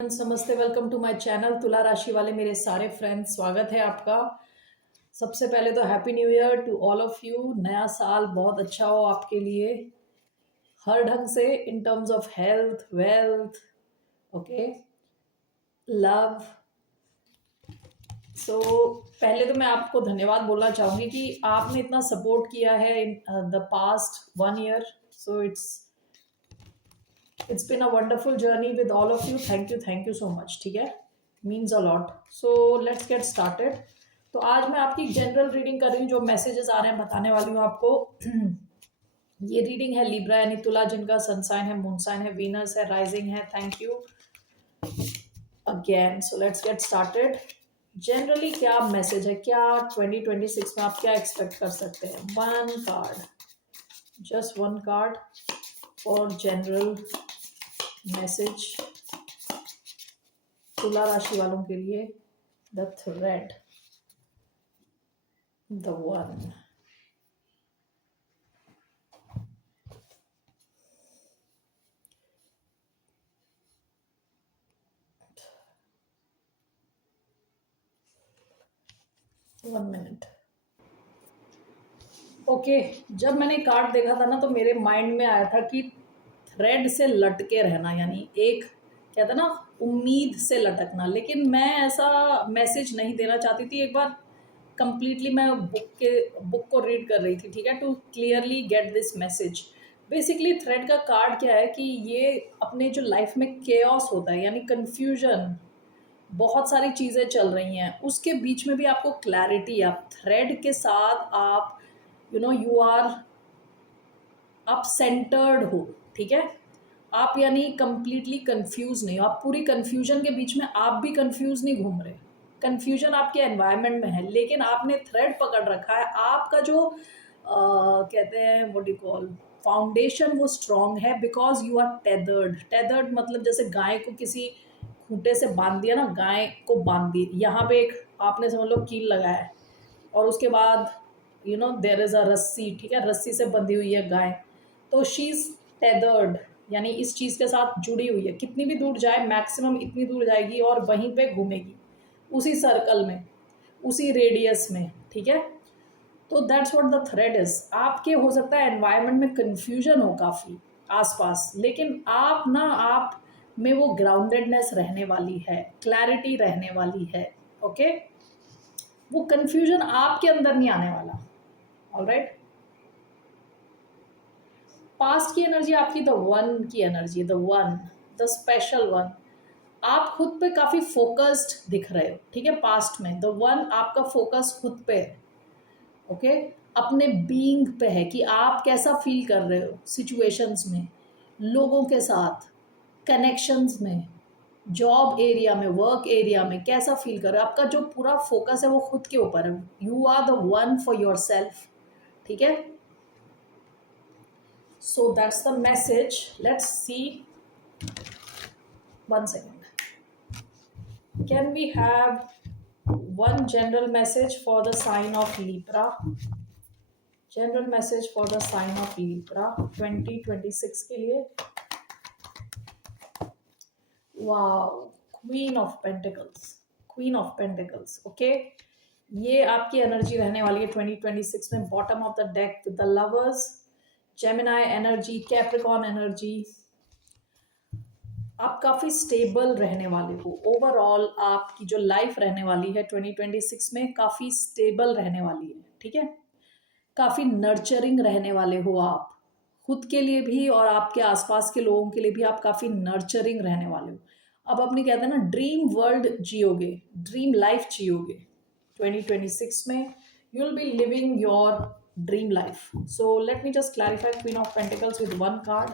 नमस्ते, welcome to my channel तुला राशि वाले मेरे सारे फ्रेंड्स, स्वागत है आपका। सबसे पहले तो happy new year to all of you. नया साल बहुत अच्छा हो आपके लिए हर ढंग से, in terms of health, wealth, okay, love. So पहले तो मैं आपको धन्यवाद बोलना चाहूँगी कि आपने इतना सपोर्ट किया है in the past 1 year। So it's been a wonderful journey with all of you। Thank you so much. ठीक है, means a lot. So let's get started. तो आज मैं आपकी जनरल रीडिंग कर रही हूँ, जो मैसेजेस आ रहे हैं बताने वाली हूँ आपको। ये रीडिंग है लिब्रा यानी तुला, जिनका सन साइन है, मून साइन है, वीनस है, राइजिंग है। Thank you again. So let's get started. Generally क्या मैसेज है, क्या 2026 में आप क्या एक्सपेक्ट कर सकते हैं? One card, just one card for general message तुला राशि वालों के लिए। The thread, the one, 1 minute। Okay, जब मैंने कार्ड देखा था ना, तो मेरे माइंड में आया था कि थ्रेड से लटके रहना, यानी एक कहते ना उम्मीद से लटकना। लेकिन मैं ऐसा मैसेज नहीं देना चाहती थी। एक बार कंप्लीटली मैं बुक को रीड कर रही थी, ठीक है, to clearly get this message. Basically thread का कार्ड क्या है कि ये अपने जो लाइफ में केओस होता है, यानी कंफ्यूजन, बहुत सारी चीज़ें चल रही हैं, उसके बीच में भी आपको क्लैरिटी, आप थ्रेड के साथ आप यू आर, आप सेंटर्ड हो। ठीक है, आप यानी कंप्लीटली कंफ्यूज नहीं हो, आप पूरी कंफ्यूजन के बीच में आप भी कंफ्यूज नहीं घूम रहे। कंफ्यूजन आपके एनवायरनमेंट में है, लेकिन आपने थ्रेड पकड़ रखा है। आपका जो कहते हैं व्हाट डू कॉल फाउंडेशन, वो स्ट्रांग है, बिकॉज यू आर टेदर्ड। टेदर्ड मतलब जैसे गाय को किसी खूंटे से बांध दिया ना, गाय को बांध दी, यहाँ पे एक आपने समझ लो कील लगाया है, और उसके बाद देर इज़ अ रस्सी, ठीक है, रस्सी से बंधी हुई है गाय, तो शी इज़ टेदर्ड, यानी इस चीज़ के साथ जुड़ी हुई है। कितनी भी दूर जाए, मैक्सिमम इतनी दूर जाएगी और वहीं पे घूमेगी, उसी सर्कल में, उसी रेडियस में। ठीक है, तो that's what the thread is. आपके हो सकता है एनवायरनमेंट में कन्फ्यूजन हो काफ़ी आसपास, लेकिन आप ना, आप में वो ग्राउंडेडनेस रहने वाली है, क्लैरिटी रहने वाली है। ओके, वो कन्फ्यूजन आपके अंदर नहीं आने वाला। ऑलराइट, पास्ट की एनर्जी आपकी द वन की energy, the one, the special one. आप खुद पे काफ़ी फोकस्ड दिख रहे हो, ठीक है, पास्ट में। द वन, आपका फोकस खुद पे है। ओके, अपने बीइंग पे है कि आप कैसा फील कर रहे हो सिचुएशंस में, लोगों के साथ, कनेक्शंस में, जॉब एरिया में, वर्क एरिया में कैसा फील कर रहे हो। आपका जो पूरा फोकस है वो खुद के ऊपर है। You are the one for yourself. ठीक है, so that's the message। Let's see, 1 second, can we have one general message for the sign of Libra? General message for the sign of Libra 2026 के लिए। Wow, queen of pentacles, queen of pentacles. Okay, ये आपकी energy रहने वाली है 2026 में। Bottom of the deck with the lovers, Gemini energy, Capricorn energy. आप काफ़ी स्टेबल रहने वाले हो। ओवरऑल आपकी जो लाइफ रहने वाली है 2026 में, काफ़ी स्टेबल रहने वाली है। ठीक है, काफ़ी नर्चरिंग रहने वाले हो आप, खुद के लिए भी और आपके आसपास के लोगों के लिए भी। आप काफ़ी नर्चरिंग रहने वाले हो। अब अपनी कहते हैं ना ड्रीम वर्ल्ड जियोगे, ड्रीम लाइफ जियोगे 2026 में। You will be living your dream life. So let me just clarify queen of pentacles with one card.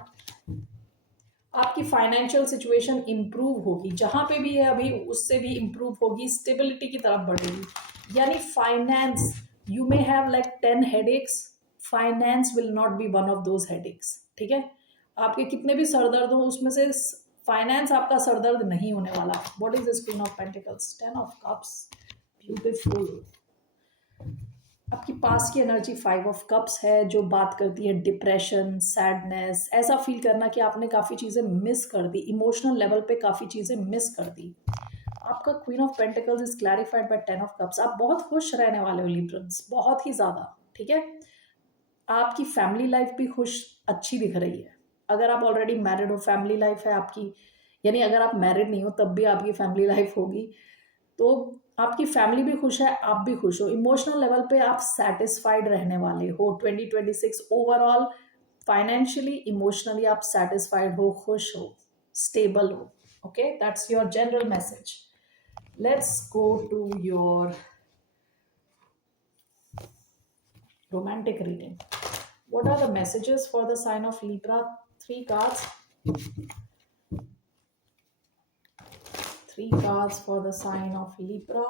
आपकी फाइनेंशियल सिचुएशन इंप्रूव होगी, जहां पे भी है अभी उससे भी इंप्रूव होगी, स्टेबिलिटी की तरफ बढ़ेगी। यानी finance, you may have like 10 headaches, finance will not be one of those headaches. ठीक है, आपके कितने भी सरदर्द हो, उसमें से फाइनेंस आपका सरदर्द नहीं होने वाला। What is this queen of pentacles? 10 of cups, beautiful. आपकी पास की एनर्जी 5 ऑफ कप्स है, जो बात करती है डिप्रेशन, सैडनेस, ऐसा फील करना कि आपने काफ़ी चीज़ें मिस कर दी, इमोशनल लेवल पे काफ़ी चीज़ें मिस कर दी। आपका queen of pentacles is clarified by 10 of cups. आप बहुत खुश रहने वाले हो लिब्रंस, बहुत ही ज़्यादा। ठीक है, आपकी फैमिली लाइफ भी खुश, अच्छी दिख रही है। अगर आप ऑलरेडी मैरिड हो, फैमिली लाइफ है आपकी, यानी अगर आप मैरिड नहीं हो तब भी आपकी फैमिली लाइफ होगी, तो आपकी फैमिली भी खुश है, आप भी खुश हो। इमोशनल लेवल पे आप सेटिस्फाइड रहने वाले हो 2026 ओवरऑल। फाइनेंशियली, इमोशनली आप सेटिस्फाइड हो, खुश हो, स्टेबल हो। Okay, that's your general message. Let's go to your romantic reading. What are the messages for the sign of Libra? Three cards. Three cards for the sign of Libra.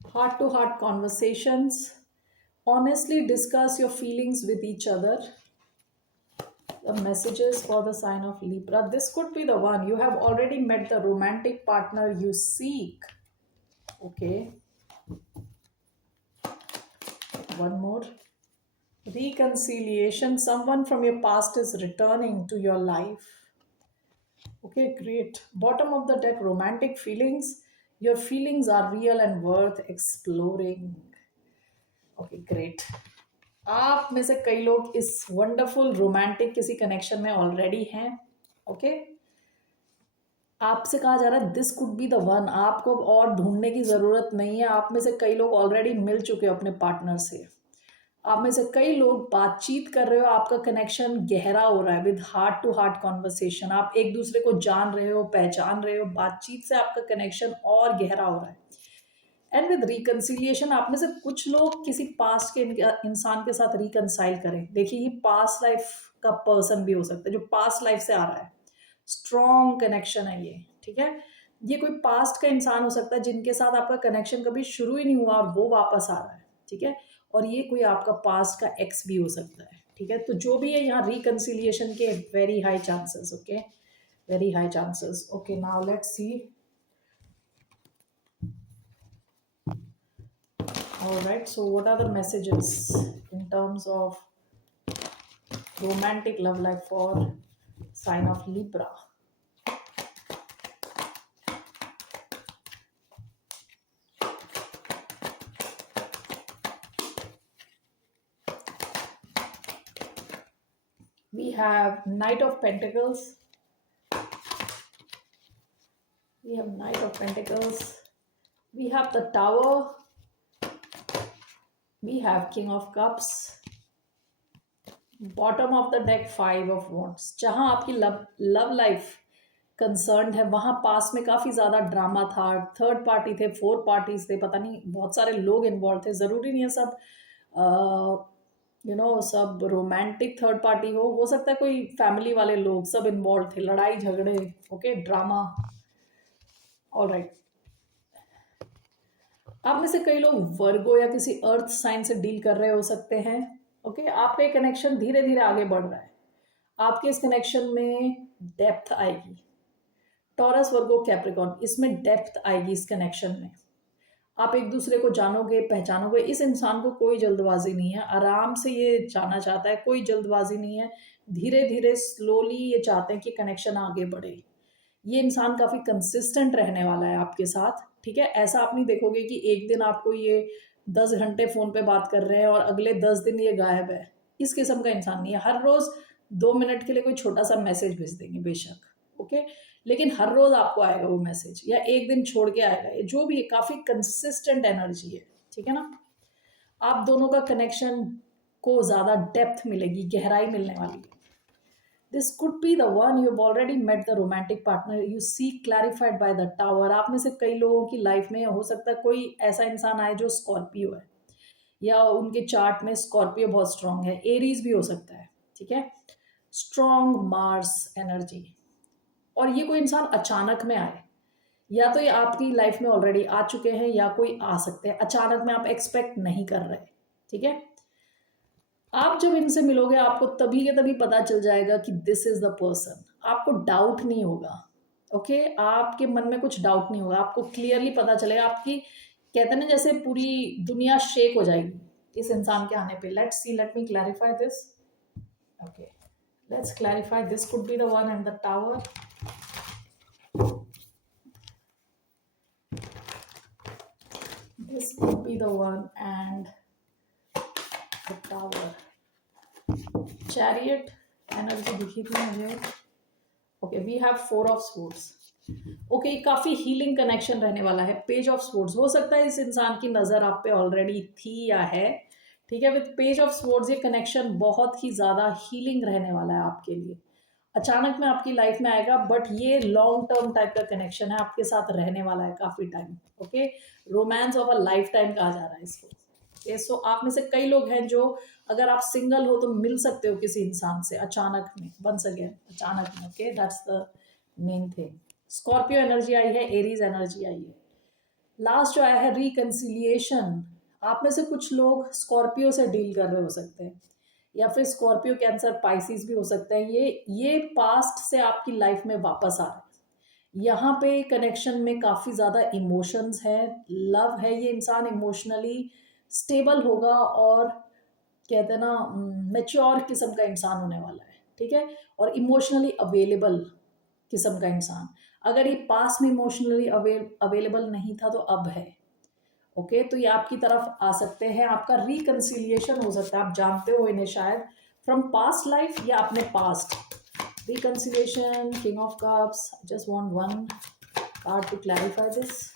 Heart to heart conversations. Honestly discuss your feelings with each other. The messages for the sign of Libra. This could be the one. You have already met the romantic partner you seek. Okay. One more. Reconciliation. Someone from your past is returning to your life. Okay, great. Bottom of the deck, romantic feelings. Your feelings are real and worth exploring. Okay, great. आप में से कई लोग इस wonderful romantic किसी connection में already हैं। Okay, आपसे कहा जा रहा है this could be the one. आपको अब और ढूंढने की जरूरत नहीं है। आप में से कई लोग ऑलरेडी मिल चुके हो अपने पार्टनर से। आप में से कई लोग बातचीत कर रहे हो, आपका कनेक्शन गहरा हो रहा है with heart to heart conversation. आप एक दूसरे को जान रहे हो, पहचान रहे हो, बातचीत से आपका कनेक्शन और गहरा हो रहा है। एंड विद रिकन्सिलिएशन, आप में से कुछ लोग किसी पास्ट के इंसान के साथ रिकनसाइल करें। देखिए, ये पास्ट लाइफ का पर्सन भी हो सकता है, जो पास्ट लाइफ से आ रहा है। स्ट्रॉन्ग कनेक्शन है ये। ठीक है, ये कोई पास्ट का इंसान हो सकता है जिनके साथ आपका कनेक्शन कभी शुरू ही नहीं हुआ और वो वापस आ रहा है। ठीक है, और ये कोई आपका पास्ट का एक्स भी हो सकता है। ठीक है, तो जो भी है यहाँ रिकन्सिलिएशन के very high chances. Okay, very high chances. Okay, now let's see. All right, so what are the messages in terms of romantic love life for sign of Libra? We have Knight of Pentacles. We have Knight of Pentacles. We have the Tower. We have King of Cups. Bottom of the deck, 5 of Wands. जहां आपकी love life concern है, वहां पास में काफी ज्यादा drama था, third party थे, 4 parties थे, पता नहीं बहुत सारे लोग इन्वॉल्व थे। जरूरी नहीं है सब सब रोमांटिक थर्ड पार्टी हो सकता है कोई फैमिली वाले लोग सब इन्वॉल्व थे, लड़ाई झगड़े। Okay, drama. ऑलराइट, आप में से कई लोग वर्गो या किसी अर्थ साइन से डील कर रहे हो सकते हैं। ओके, आपका ये कनेक्शन धीरे धीरे आगे बढ़ रहा है। आपके इस कनेक्शन में डेप्थ आएगी। टॉरस, वर्गो, कैप्रिकॉर्न, इसमें डेप्थ आएगी इस कनेक्शन में। आप एक दूसरे को जानोगे, पहचानोगे। इस इंसान को कोई जल्दबाजी नहीं है, आराम से ये जाना चाहता है, कोई जल्दबाजी नहीं है। धीरे धीरे स्लोली ये चाहते हैं कि कनेक्शन आगे बढ़े। ये इंसान काफी कंसिस्टेंट रहने वाला है आपके साथ। ठीक है, ऐसा आप नहीं देखोगे कि एक दिन आपको ये 10 घंटे फोन पे बात कर रहे हैं और अगले 10 दिन ये गायब है। इस किस्म का इंसान नहीं है। हर रोज 2 मिनट के लिए कोई छोटा सा मैसेज भेज देंगे बेशक। ओके, लेकिन हर रोज आपको आएगा वो मैसेज, या एक दिन छोड़ के आएगा। ये जो भी है, काफी कंसिस्टेंट एनर्जी है। ठीक है ना, आप दोनों का कनेक्शन को ज्यादा डेप्थ मिलेगी, गहराई मिलने वाली है। This could be the one. You have already met the romantic partner you see clarified by the tower. आप में से कई लोगों की लाइफ में हो सकता है कोई ऐसा इंसान आए जो स्कॉर्पियो है, या उनके चार्ट में स्कॉर्पियो बहुत स्ट्रांग है। एरीज भी हो सकता है। ठीक है, स्ट्रॉन्ग मार्स एनर्जी। और ये कोई इंसान अचानक में आए, या तो ये आपकी लाइफ में ऑलरेडी आ चुके हैं, या कोई आ सकते हैं अचानक में, आप एक्सपेक्ट नहीं कर रहे। ठीक है, आप जब इनसे मिलोगे आपको तभी के तभी पता चल जाएगा कि दिस इज द पर्सन। आपको डाउट नहीं होगा। ओके, आपके मन में कुछ डाउट नहीं होगा, आपको क्लियरली पता चलेगा, आपकी कहते हैं ना जैसे पूरी दुनिया शेक हो जाएगी इस इंसान के आने पे। Let's see, let me clarify this. Okay, let's clarify, this could be the one and the tower. This could be the one and the tower. Chariot energy दिखी थी मुझे। Okay, we have four of sports. Okay, काफी healing connection रहने वाला है। Page of sports, हो सकता है इस इंसान की नजर आप पे ऑलरेडी थी या है। ठीक है, विद पेज ऑफ स्पोर्ट्स ये कनेक्शन बहुत ही ज्यादा हीलिंग रहने वाला है आपके लिए। अचानक में आपकी लाइफ में आएगा, बट ये लॉन्ग टर्म टाइप का कनेक्शन है, आपके साथ रहने वाला है काफी time. Okay, romance of a life time कहा जा रहा है इसको। ओके, सो आप में से कई लोग हैं जो, अगर आप सिंगल हो तो मिल सकते हो किसी इंसान से अचानक में, वंस अगेन अचानक में। Okay, that's the main thing. Scorpio energy आई है, एरीज एनर्जी आई है। लास्ट जो आया है रिकंसिलिएशन। आप में से कुछ लोग स्कॉर्पियो से डील कर रहे हो सकते हैं, या फिर स्कॉर्पियो कैंसर पाइसिस भी हो सकता है। ये पास्ट से आपकी लाइफ में वापस आ रहा है। यहाँ पे कनेक्शन में काफ़ी ज़्यादा इमोशंस है, लव है। ये इंसान इमोशनली स्टेबल होगा और कहते हैं ना मेच्योर किस्म का इंसान होने वाला है। ठीक है, और इमोशनली अवेलेबल किस्म का इंसान। अगर ये पास में इमोशनली अवेलेबल नहीं था तो अब है। ओके, तो ये आपकी तरफ आ सकते हैं, आपका रिकंसिलिएशन हो सकता है। आप जानते हो इन्हें शायद फ्रॉम पास्ट लाइफ या अपने past. Reconciliation, king of cups. Just want one card to clarify this.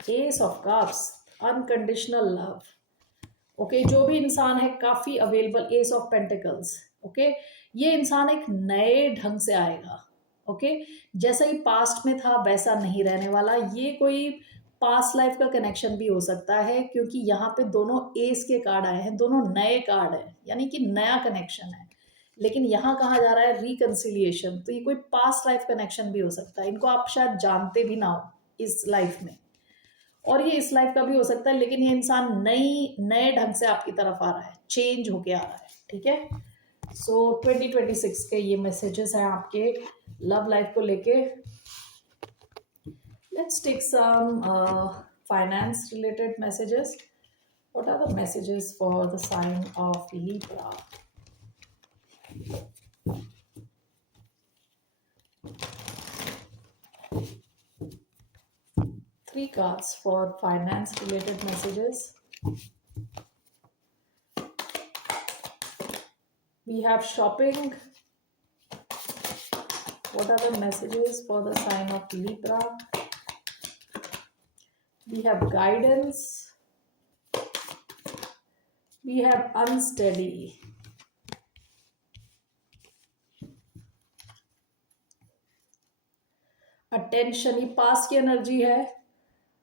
Ace of cups, unconditional love. Okay, जो भी इंसान है काफी available. Ace of pentacles. Okay, ये इंसान एक नए ढंग से आएगा। ओके, जैसा ही पास्ट में था वैसा नहीं रहने वाला। ये कोई पास्ट लाइफ का कनेक्शन भी हो सकता है, क्योंकि यहाँ पे दोनों एस के कार्ड आए हैं, दोनों नए कार्ड हैं, यानी कि नया कनेक्शन है। लेकिन यहाँ कहा जा रहा है रिकंसिलिएशन, तो ये कोई पास्ट लाइफ कनेक्शन भी हो सकता है। इनको आप शायद जानते भी ना हो इस लाइफ में, और ये इस लाइफ का भी हो सकता है। लेकिन ये इंसान नए ढंग से आपकी तरफ आ रहा है, चेंज होके आ रहा है। ठीक है, सो 2026 के ये मैसेजेस हैं आपके लव लाइफ को लेके। Let's take some finance related messages. What are the messages for the sign of Libra? Three cards for finance related messages. We have shopping. What are the messages for the sign of Libra? We have guidance. We have unsteady. Attention, ये पास की energy है।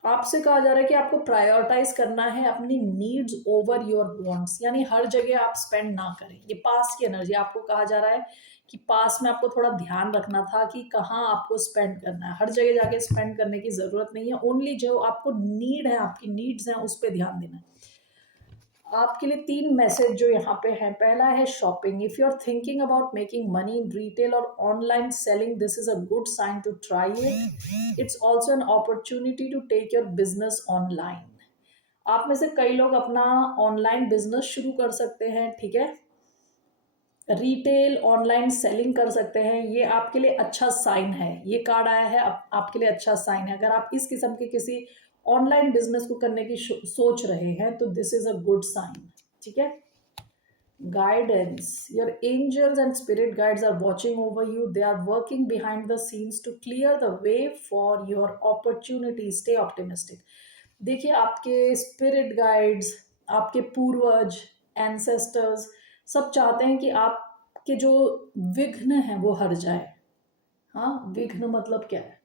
आपसे कहा जा रहा है कि आपको प्रायोरिटाइज करना है अपनी नीड्स ओवर योर वांट्स, यानी हर जगह आप स्पेंड ना करें। ये पास की एनर्जी, आपको कहा जा रहा है कि पास में आपको थोड़ा ध्यान रखना था कि कहाँ आपको स्पेंड करना है। हर जगह जाके स्पेंड करने की ज़रूरत नहीं है, ओनली जो आपको नीड है, आपकी नीड्स हैं, उस पर ध्यान देना है। आपके लिए 3 मैसेज जो यहाँ पे हैं। पहला है shopping. If you are thinking about making money in retail और online selling, this is a good sign to try it. It's also an opportunity to take your business online. आप में से कई लोग अपना ऑनलाइन बिजनेस शुरू कर सकते हैं। ठीक है, रिटेल ऑनलाइन सेलिंग कर सकते हैं। ये आपके लिए अच्छा साइन है। ये कार्ड आया है, आपके लिए अच्छा साइन है। अगर आप इस किस्म के किसी ऑनलाइन बिजनेस को करने की सोच रहे हैं तो this is a good sign. ठीक है, guidance, your angels and spirit guides are watching over you. They are working behind the scenes to clear the way for your opportunities. Stay optimistic. देखिए, आपके स्पिरिट गाइड्स, आपके पूर्वज, ancestors सब चाहते हैं कि आपके जो विघ्न हैं वो हट जाए। हाँ, विघ्न मतलब क्या है?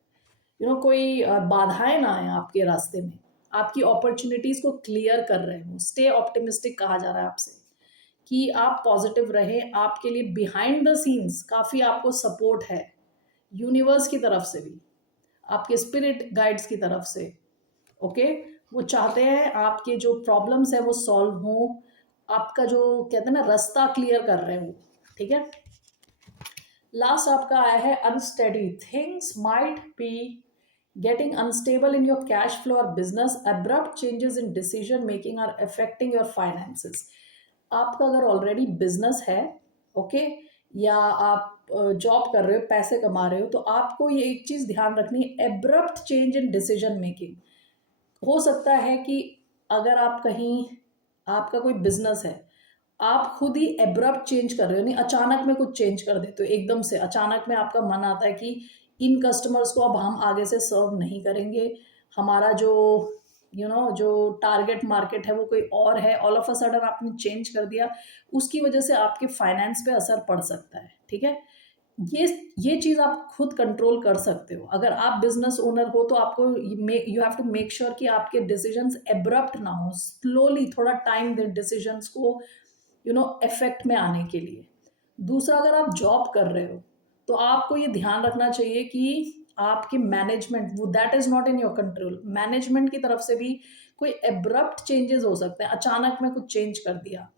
कोई बाधाएं ना आए आपके रास्ते में, आपकी अपॉर्चुनिटीज को क्लियर कर रहे हो। स्टे ऑप्टिमिस्टिक कहा जा रहा है आपसे कि आप पॉजिटिव रहें। आपके लिए बिहाइंड द सीन्स काफ़ी आपको सपोर्ट है, यूनिवर्स की तरफ से भी, आपके स्पिरिट गाइड्स की तरफ से। ओके, वो चाहते हैं आपके जो प्रॉब्लम्स है वो सॉल्व हों, आपका जो कहते हैं ना रास्ता क्लियर कर रहे हो। ठीक है। लास्ट आपका आया है unsteady, things might be getting unstable in your cash flow और business, abrupt changes in decision making are affecting your finances. आपका अगर ऑलरेडी बिजनेस है, ओके, या आप जॉब कर रहे हो, पैसे कमा रहे हो, तो आपको ये एक चीज ध्यान रखनी है, abrupt change in decision making. हो सकता है कि अगर आप कहीं, आपका कोई बिजनेस है, आप खुद ही एब्रप्ट चेंज कर रहे हो, नहीं अचानक में कुछ चेंज कर देते हो, एकदम से अचानक में आपका मन आता है कि इन कस्टमर्स को अब हम आगे से सर्व नहीं करेंगे, हमारा जो जो टारगेट मार्केट है वो कोई और है, ऑल ऑफ अ सडन आपने चेंज कर दिया, उसकी वजह से आपके फाइनेंस पे असर पड़ सकता है। ठीक है, ये ये चीज आप खुद कंट्रोल कर सकते हो। अगर आप बिजनेस ओनर हो तो आपको you have to make sure कि आपके डिसीजंस एब्रप्ट ना हो, स्लोली थोड़ा टाइम दे डिसीजंस को इफेक्ट में आने के लिए। दूसरा, अगर आप जॉब कर रहे हो तो आपको ये ध्यान रखना चाहिए कि आपकी मैनेजमेंट, वो that is not in your control, management की तरफ से भी कोई एब्रप्ट चेंजेस हो सकते हैं, अचानक में कुछ चेंज कर दिया,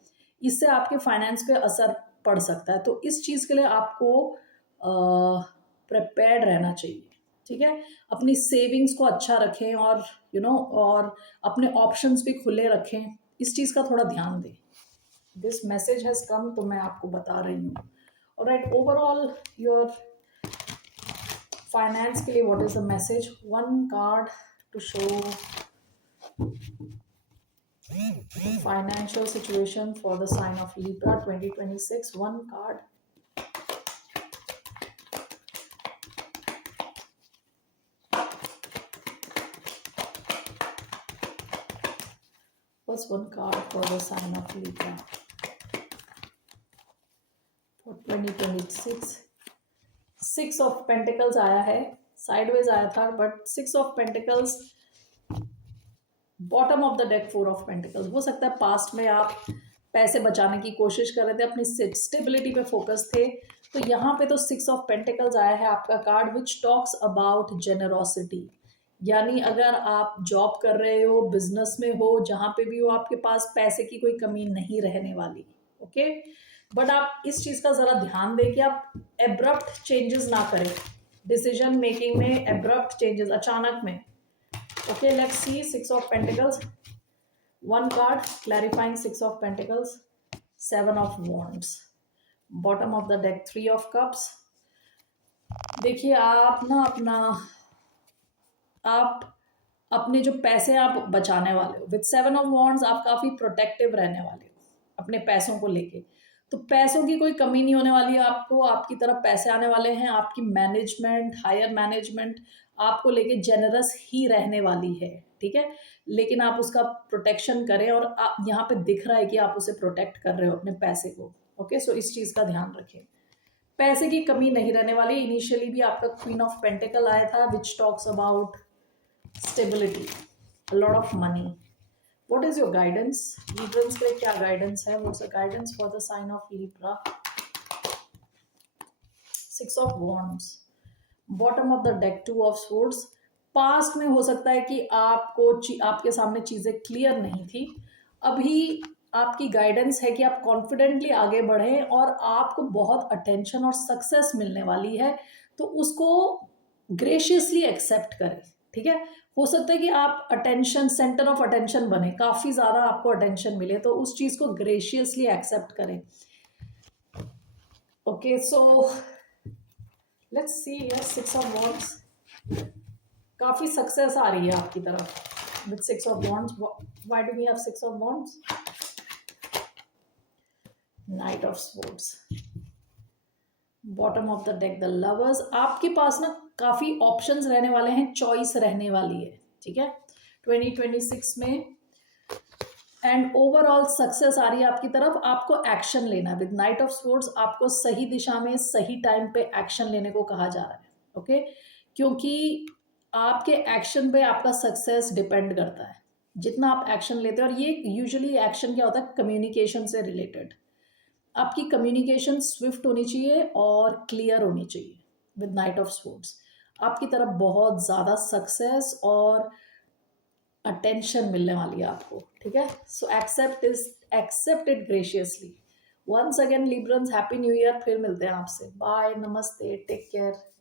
इससे आपके फाइनेंस पे असर पड़ सकता है। तो इस चीज के लिए आपको प्रिपेयर्ड रहना चाहिए। ठीक है, अपनी सेविंग्स को अच्छा रखें और और अपने ऑप्शंस भी खुले रखें, इस चीज का थोड़ा ध्यान दें। दिस मैसेज हैज कम, तो मैं आपको बता रही हूँ। ऑलराइट, ओवरऑल योर फाइनेंस के लिए what is the message? One card to show financial situation for the sign of Libra 2026. One card. What's one card for the sign of Libra for 2026? Six of Pentacles आया है, sideways आया था, but six of pentacles, bottom of the deck four of pentacles. हो सकता है past में आप पैसे बचाने की कोशिश कर रहे थे, अपनी स्टेबिलिटी पे फोकस थे, तो यहाँ पे तो सिक्स ऑफ पेंटिकल्स आया है आपका card, which talks about generosity. यानी अगर आप जॉब कर रहे हो, बिजनेस में हो, जहाँ पे भी हो, आपके पास पैसे की कोई कमी नहीं रहने वाली। ओके, बट आप इस चीज का जरा ध्यान दें कि आप एब्रप्ट चेंजेस ना करें डिसीजन मेकिंग में, एब्रप्ट चेंजेस अचानक में। Okay, let's see six of pentacles. One card clarifying six of pentacles, seven of wands, bottom of the deck three of cups. देखिए, आप अपने जो पैसे आप बचाने वाले हो, विद सेवन ऑफ वॉन्ड्स आप काफी प्रोटेक्टिव रहने वाले हो अपने पैसों को लेके, तो पैसों की कोई कमी नहीं होने वाली है आपको, आपकी तरफ पैसे आने वाले हैं, आपकी मैनेजमेंट, हायर मैनेजमेंट आपको लेके जेनरस ही रहने वाली है। ठीक है, लेकिन आप उसका प्रोटेक्शन करें, और आप यहाँ पे दिख रहा है कि आप उसे प्रोटेक्ट कर रहे हो अपने पैसे को। ओके, सो इस चीज का ध्यान रखें, पैसे की कमी नहीं रहने वाली। इनिशियली भी आपका क्वीन ऑफ पेंटिकल आया था, which talks about stability, a lot of money. What is your guidance? Librans के लिए क्या guidance है? What's the guidance for the sign of Libra? Six of Wands, bottom of the deck two of Swords. Past में हो सकता है कि आपके सामने चीजें क्लियर नहीं थी, अभी आपकी गाइडेंस है कि आप कॉन्फिडेंटली आगे बढ़ें और आपको बहुत अटेंशन और सक्सेस मिलने वाली है, तो उसको ग्रेशियसली एक्सेप्ट करें। ठीक है, हो सकता है कि आप अटेंशन, सेंटर ऑफ अटेंशन बने, काफी ज्यादा आपको अटेंशन मिले, तो उस चीज को ग्रेशियसली एक्सेप्ट करें। Okay, so let's see here six of wands, काफी सक्सेस आ रही है आपकी तरफ with six of wands. Why do we have six of wands? Knight of swords, bottom of the deck the lovers. आपके पास ना काफी ऑप्शंस रहने वाले हैं, चॉइस रहने वाली है। ठीक है, 2026 में, एंड ओवरऑल सक्सेस आ रही है आपकी तरफ, आपको एक्शन लेना है। विद नाइट ऑफ स्वॉर्ड्स आपको सही दिशा में सही टाइम पे एक्शन लेने को कहा जा रहा है। ओके, क्योंकि आपके एक्शन पे आपका सक्सेस डिपेंड करता है, जितना आप एक्शन लेते हैं। और ये यूजुअली एक्शन क्या होता है, कम्युनिकेशन से रिलेटेड। आपकी कम्युनिकेशन स्विफ्ट होनी चाहिए और क्लियर होनी चाहिए। विद नाइट ऑफ स्वॉर्ड्स आपकी तरफ बहुत ज़्यादा सक्सेस और अटेंशन मिलने वाली है आपको। ठीक है, so accept it graciously. Once again Librans, happy new year. फिर मिलते हैं आपसे। बाय, नमस्ते, टेक केयर।